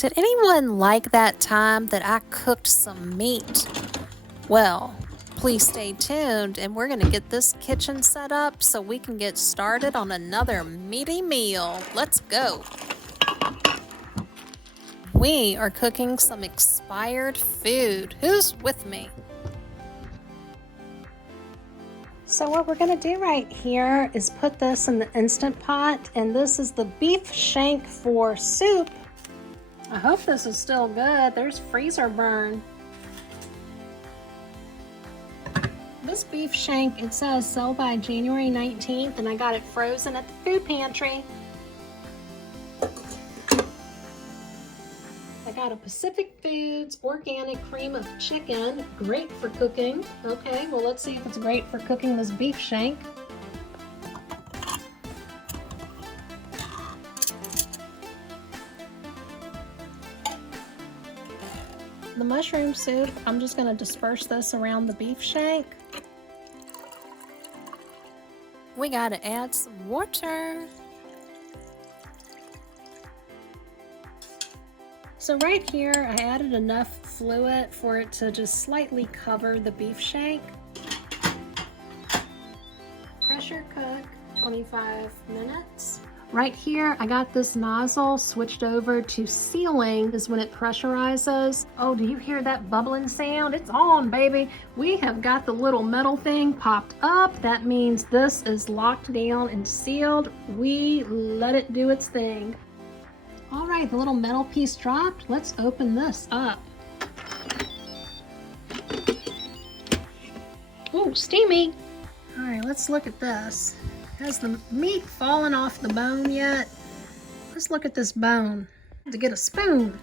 Did anyone like that time that I cooked some meat? Well, please stay tuned and we're going to get this kitchen set up so we can get started on another meaty meal. Let's go. We are cooking some expired food. Who's with me? So what we're going to do right here is put this in the Instant Pot, and this is the beef shank for soup. I hope this is still good. There's freezer burn. This beef shank, it says sell by January 19th, and I got it frozen at the food pantry. I got a Pacific Foods organic cream of chicken, great for cooking. Okay, well let's see if it's great for cooking this beef shank. The mushroom soup, I'm just going to disperse this around the beef shank. We got to add some water. So right here, I added enough fluid for it to just slightly cover the beef shank. Pressure cook 25 minutes. Right here, I got this nozzle switched over to sealing is when it pressurizes. Oh, do you hear that bubbling sound? It's on, baby. We have got the little metal thing popped up. That means this is locked down and sealed. We let it do its thing. All right, the little metal piece dropped. Let's open this up. Ooh, steamy. All right, let's look at this. Has the meat fallen off the bone yet? Let's look at this bone. To get a spoon.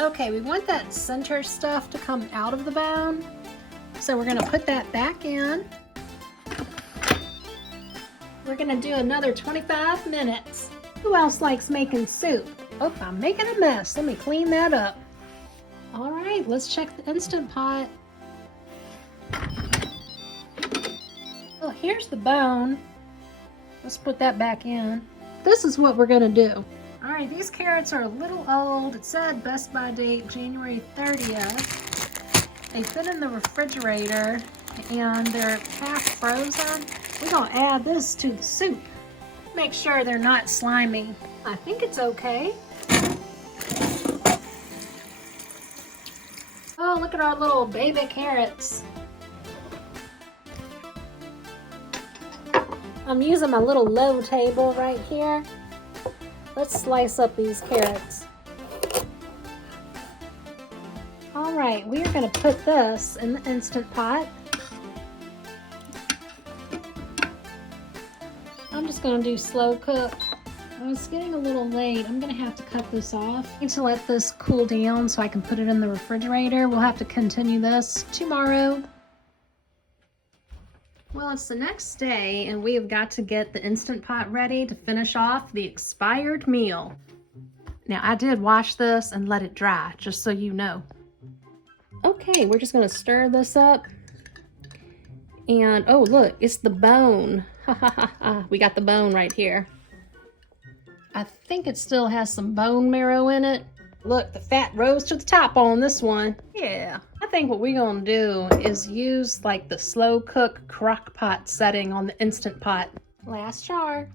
Okay, we want that center stuff to come out of the bone. So we're gonna put that back in. We're gonna do another 25 minutes. Who else likes making soup? Oh, I'm making a mess. Let me clean that up. All right, let's check the Instant Pot. Oh, here's the bone. Let's put that back in. This is what we're gonna do. All right, these carrots are a little old. It said best by date January 30th. They've been in the refrigerator and they're half frozen. We're gonna add this to the soup. Make sure they're not slimy. I think it's okay. Oh, look at our little baby carrots. I'm using my little low table right here. Let's slice up these carrots. All right, we are going to put this in the Instant Pot. I'm just going to do slow cook. Oh, it's getting a little late. I'm going to have to cut this off. I need to let this cool down so I can put it in the refrigerator. We'll have to continue this tomorrow. Well, it's the next day and we have got to get the Instant Pot ready to finish off the expired meal. Now, I did wash this and let it dry, just so you know. Okay, we're just going to stir this up. And, oh, look, it's the bone. Ha ha ha ha. We got the bone right here. I think it still has some bone marrow in it. Look, the fat rose to the top on this one. Yeah, I think what we're gonna do is use like the slow cook crock pot setting on the Instant Pot. Last jar.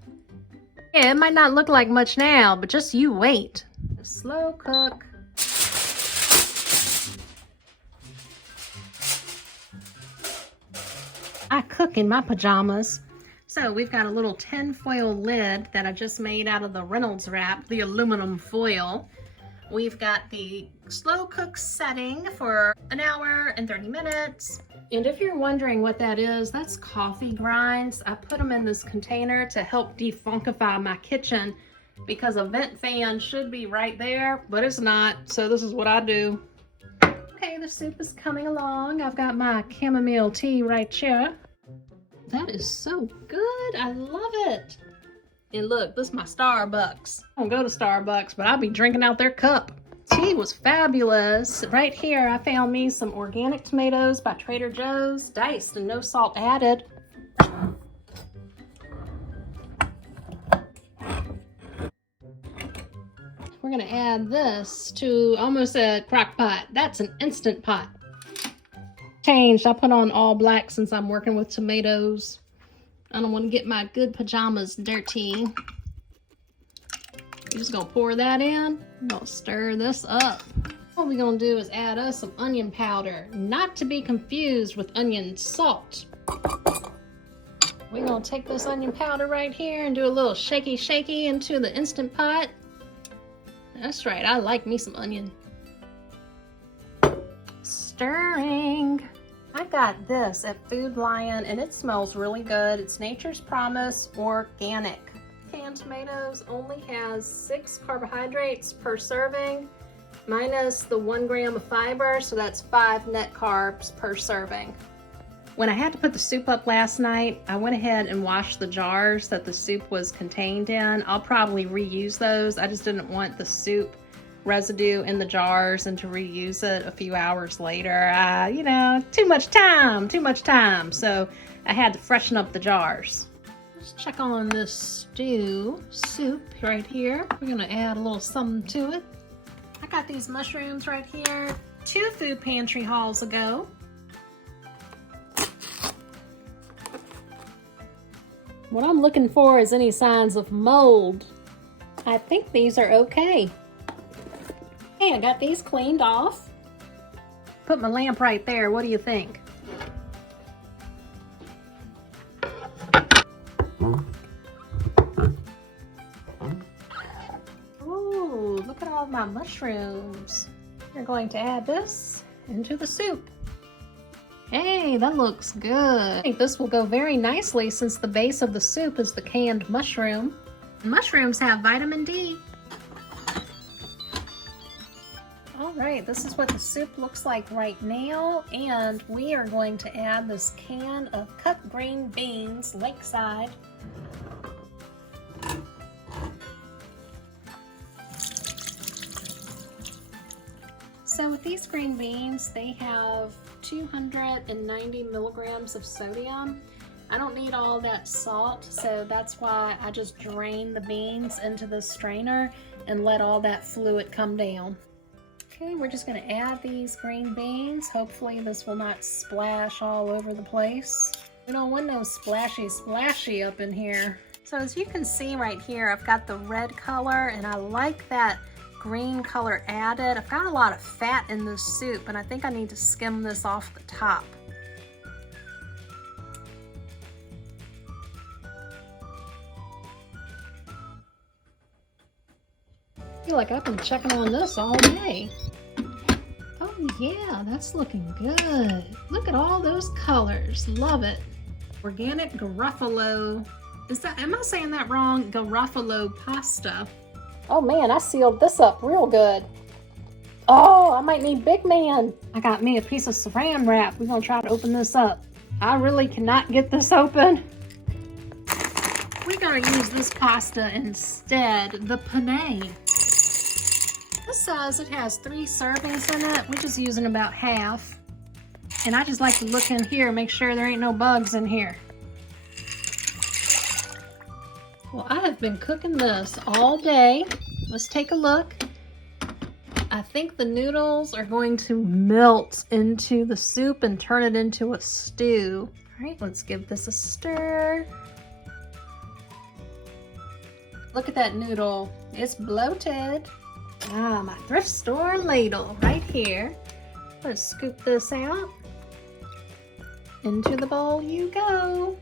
Yeah, it might not look like much now, but just you wait. Slow cook. I cook in my pajamas. So we've got a little tin foil lid that I just made out of the Reynolds wrap, the aluminum foil. We've got the slow cook setting for an hour and 30 minutes. And if you're wondering what that is, that's coffee grinds. I put them in this container to help defunkify my kitchen because a vent fan should be right there, but it's not. So this is what I do. Okay, the soup is coming along. I've got my chamomile tea right here. That is so good. I love it. And look, this is my Starbucks. I don't go to Starbucks, but I'll be drinking out their cup. Tea was fabulous. Right here, I found me some organic tomatoes by Trader Joe's, diced and no salt added. We're gonna add this to almost a crock pot. That's an Instant Pot. Changed, I put on all black since I'm working with tomatoes. I don't want to get my good pajamas dirty. We're just gonna pour that in. I'm gonna stir this up. What we're gonna do is add us some onion powder, not to be confused with onion salt. We're gonna take this onion powder right here and do a little shaky into the Instant Pot. That's right, I like me some onion. Stirring. I got this at Food Lion and it smells really good. It's Nature's Promise organic. Canned tomatoes only has 6 carbohydrates per serving, minus the 1 gram of fiber, so that's 5 net carbs per serving. When I had to put the soup up last night, I went ahead and washed the jars that the soup was contained in. I'll probably reuse those. I just didn't want the soup residue in the jars and to reuse it a few hours later. You know, too much time. So I had to freshen up the jars. Let's check on this soup right here. We're gonna add a little something to it. I got these mushrooms right here 2 food pantry hauls ago. What I'm looking for is any signs of mold. I think these are okay. Hey, I got these cleaned off. Put my lamp right there. What do you think? Oh, look at all my mushrooms. We're going to add this into the soup. Hey, that looks good. I think this will go very nicely since the base of the soup is the canned mushroom. Mushrooms have vitamin D. All right, this is what the soup looks like right now, and we are going to add this can of cut green beans, Lakeside. So with these green beans, they have 290 milligrams of sodium. I don't need all that salt, so that's why I just drain the beans into the strainer and let all that fluid come down. Okay, we're just gonna add these green beans. Hopefully this will not splash all over the place. We don't want no splashy up in here. So as you can see right here, I've got the red color and I like that green color added. I've got a lot of fat in this soup and I think I need to skim this off the top. I feel like I've been checking on this all day. Oh yeah, that's looking good. Look at all those colors. Love it. Organic Garofalo. Am I saying that wrong? Garofalo pasta. Oh man, I sealed this up real good. Oh, I might need Big Man. I got me a piece of saran wrap. We're gonna try to open this up. I really cannot get this open. We're gonna use this pasta instead, the penne. This size, it has 3 servings in it. We're just using about half. And I just like to look in here, make sure there ain't no bugs in here. Well, I have been cooking this all day. Let's take a look. I think the noodles are going to melt into the soup and turn it into a stew. All right, let's give this a stir. Look at that noodle. It's bloated. Ah, my thrift store ladle right here. Let's scoop this out. Into the bowl you go.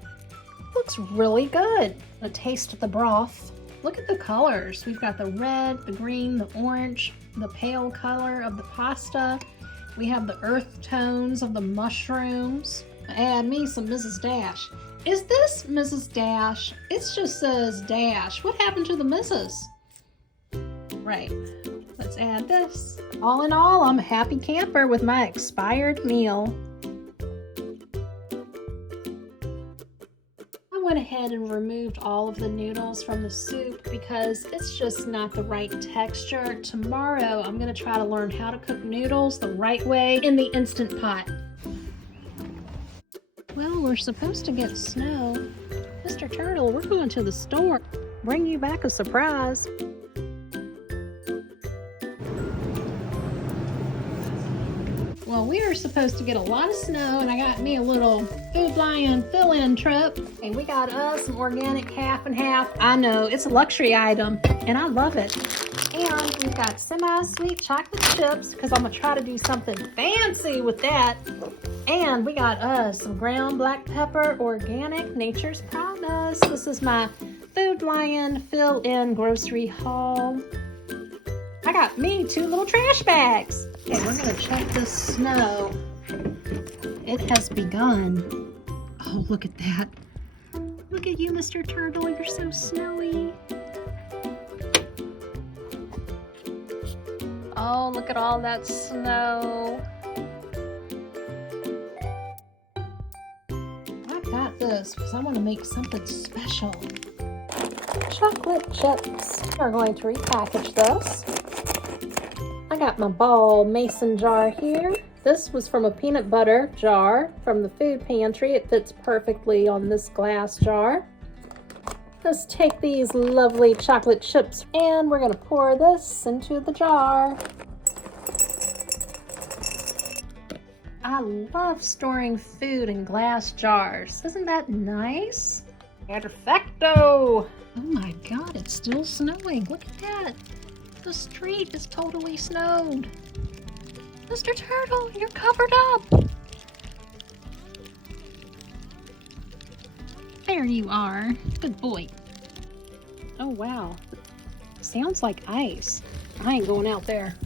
Looks really good. A taste of the broth. Look at the colors. We've got the red, the green, the orange, the pale color of the pasta. We have the earth tones of the mushrooms. Add me some Mrs. Dash. Is this Mrs. Dash? It just says Dash. What happened to the Mrs.? Right. Let's add this. All in all, I'm a happy camper with my expired meal. I went ahead and removed all of the noodles from the soup because it's just not the right texture. Tomorrow, I'm gonna try to learn how to cook noodles the right way in the Instant Pot. Well, we're supposed to get snow. Mr. Turtle, we're going to the store. Bring you back a surprise. Well, we are supposed to get a lot of snow, and I got me a little Food Lion fill-in trip. And we got us some organic half and half. I know, it's a luxury item, and I love it. And we've got semi-sweet chocolate chips, because I'm going to try to do something fancy with that. And we got us some ground black pepper, organic, Nature's Promise. This is my Food Lion fill-in grocery haul. I got me 2 little trash bags. Okay, we're gonna check the snow. It has begun. Oh, look at that. Look at you, Mr. Turtle. You're so snowy. Oh, look at all that snow. I got this because I want to make something special. Chocolate chips. We're going to repackage this. I got my ball mason jar here. This was from a peanut butter jar from the food pantry. It fits perfectly on this glass jar. Let's take these lovely chocolate chips and we're going to pour this into the jar. I love storing food in glass jars. Isn't that nice? Perfecto! Oh my God, it's still snowing. Look at that. The street is totally snowed. Mr. Turtle, you're covered up. There you are. Good boy. Oh, wow. Sounds like ice. I ain't going out there.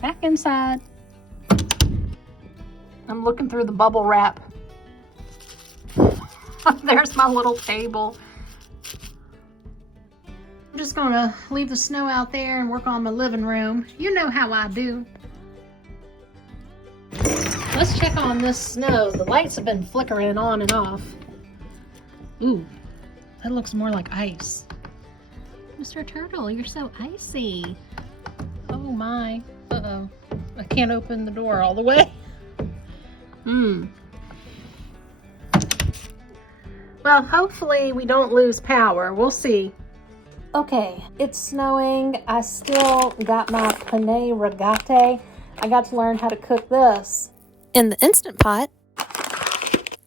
Back inside. I'm looking through the bubble wrap. There's my little table. I'm just gonna leave the snow out there and work on my living room. You know how I do. Let's check on this snow. The lights have been flickering on and off. Ooh, that looks more like ice. Mr. Turtle, you're so icy. Oh my. Uh-oh. I can't open the door all the way. Well, hopefully we don't lose power. We'll see. Okay, it's snowing. I still got my penne rigate. I got to learn how to cook this in the Instant Pot.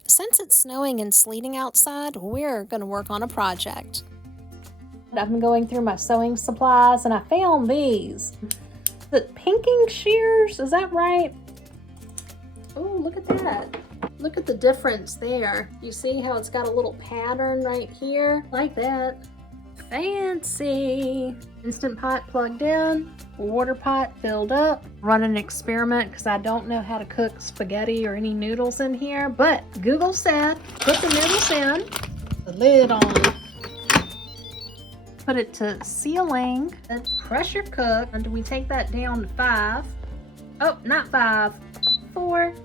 Since it's snowing and sleeting outside, we're going to work on a project. I've been going through my sewing supplies and I found these. Is it pinking shears? Is that right? Oh, look at that. Look at the difference there. You see how it's got a little pattern right here? Like that. Fancy. Instant Pot plugged in, water pot filled up. Run an experiment because I don't know how to cook spaghetti or any noodles in here, but Google said put the noodles in, the lid on, put it to sealing, and pressure cook. And we take that down to 5. Oh, not 5, 4.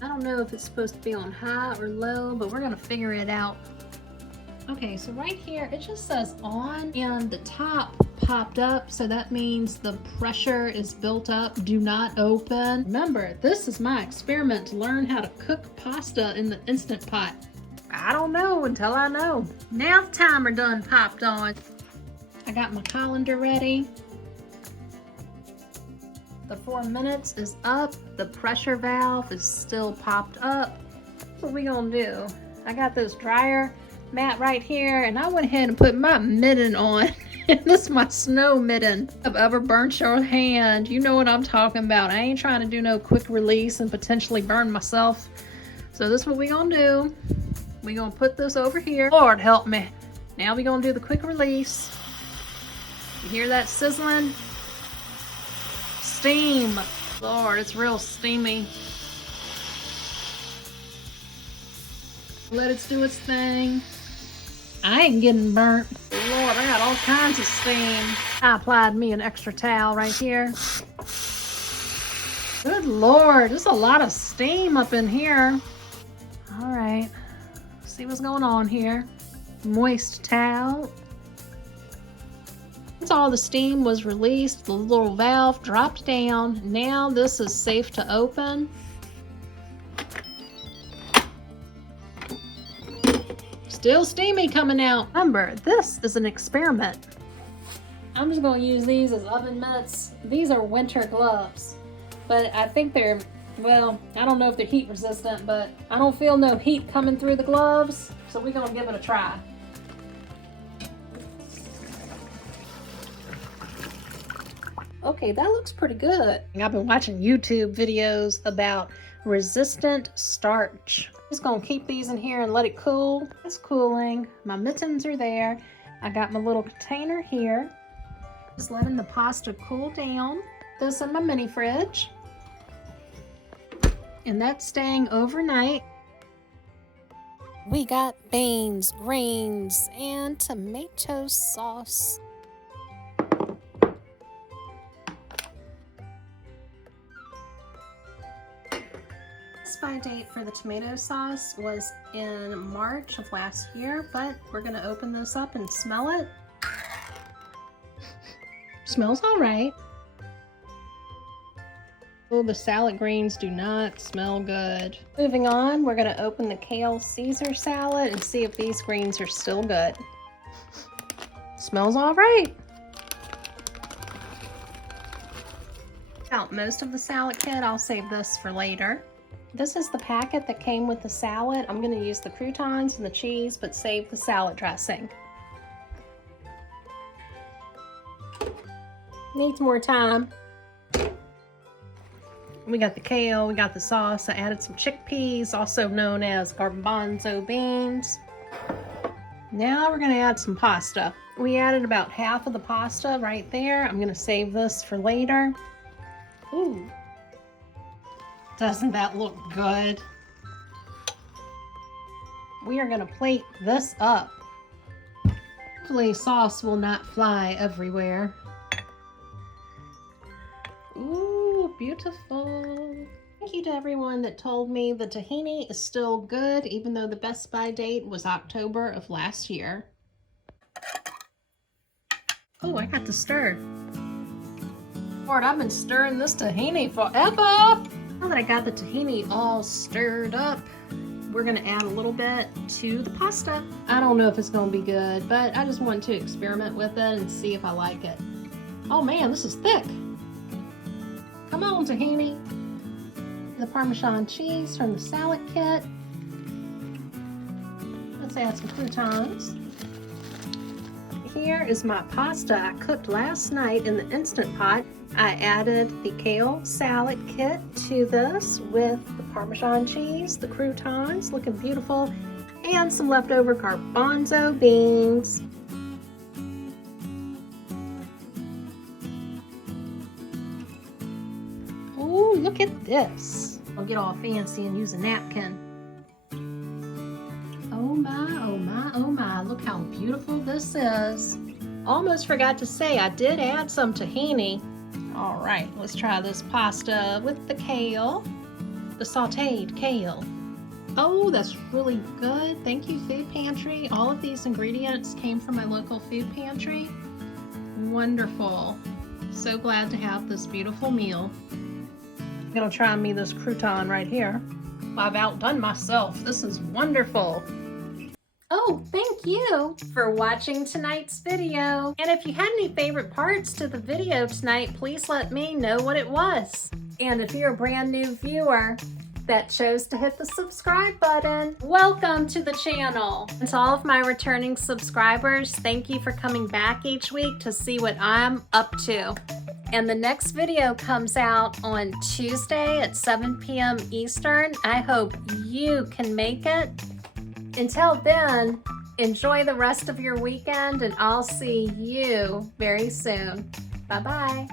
I don't know if it's supposed to be on high or low, but we're gonna figure it out. Okay, so right here, it just says on and the top popped up. So that means the pressure is built up. Do not open. Remember, this is my experiment to learn how to cook pasta in the Instant Pot. I don't know until I know. Now the timer done popped on. I got my colander ready. The 4 minutes is up. The pressure valve is still popped up. What we gonna do? I got this dryer mat right here and I went ahead and put my mitten on. This is my snow mitten. If I've ever burnt your hand, you know what I'm talking about. I ain't trying to do no quick release and potentially burn myself. So this is what we gonna do. We gonna put this over here. Lord help me. Now we gonna do the quick release. You hear that sizzling? Steam. Lord, it's real steamy. Let it do its thing. I ain't getting burnt. Lord, I got all kinds of steam. I applied me an extra towel right here. Good Lord, there's a lot of steam up in here. All right, see what's going on here. Moist towel. Once all the steam was released, the little valve dropped down. Now this is safe to open. Still steamy coming out. Remember, this is an experiment. I'm just gonna use these as oven mitts. These are winter gloves, but I think they're, well, I don't know if they're heat resistant, but I don't feel no heat coming through the gloves, so we're gonna give it a try. Okay, that looks pretty good. I've been watching YouTube videos about resistant starch. Just gonna keep these in here and let it cool. It's cooling. My mittens are there. I got my little container here. Just letting the pasta cool down. This in my mini fridge. And that's staying overnight. We got beans, greens, and tomato sauce. By date for the tomato sauce was in March of last year, but we're gonna open this up and smell it. Smells all right. Oh, the salad greens do not smell good. Moving on, we're gonna open the kale Caesar salad and see if these greens are still good. Smells all right. Out most of the salad kit. I'll save this for later. This is the packet that came with the salad. I'm going to use the croutons and the cheese, but save the salad dressing. Needs more time. We got the kale, we got the sauce. I added some chickpeas, also known as garbanzo beans. Now we're going to add some pasta. We added about half of the pasta right there. I'm going to save this for later. Ooh. Doesn't that look good? We are gonna plate this up. Hopefully sauce will not fly everywhere. Ooh, beautiful. Thank you to everyone that told me the tahini is still good, even though the best by date was October of last year. Oh, I got to stir. Lord, I've been stirring this tahini forever. Now that I got the tahini all stirred up, we're gonna add a little bit to the pasta. I don't know if it's gonna be good, but I just want to experiment with it and see if I like it. Oh man, this is thick. Come on, tahini. The Parmesan cheese from the salad kit. Let's add some croutons. Here is my pasta I cooked last night in the Instant Pot. I added the kale salad kit to this with the Parmesan cheese, the croutons, looking beautiful, and some leftover garbanzo beans. Ooh, look at this. I'll get all fancy and use a napkin. Oh my, oh my, oh my, look how beautiful this is. Almost forgot to say, I did add some tahini. All right, let's try this pasta with the kale, the sauteed kale. Oh, that's really good. Thank you, Food Pantry. All of these ingredients came from my local food pantry. Wonderful. So glad to have this beautiful meal. I'm gonna try me this crouton right here. I've outdone myself. This is wonderful. Oh, thank you for watching tonight's video. And if you had any favorite parts to the video tonight, please let me know what it was. And if you're a brand new viewer that chose to hit the subscribe button, welcome to the channel. And to all of my returning subscribers, thank you for coming back each week to see what I'm up to. And the next video comes out on Tuesday at 7 p.m. Eastern. I hope you can make it. Until then, enjoy the rest of your weekend, and I'll see you very soon. Bye-bye.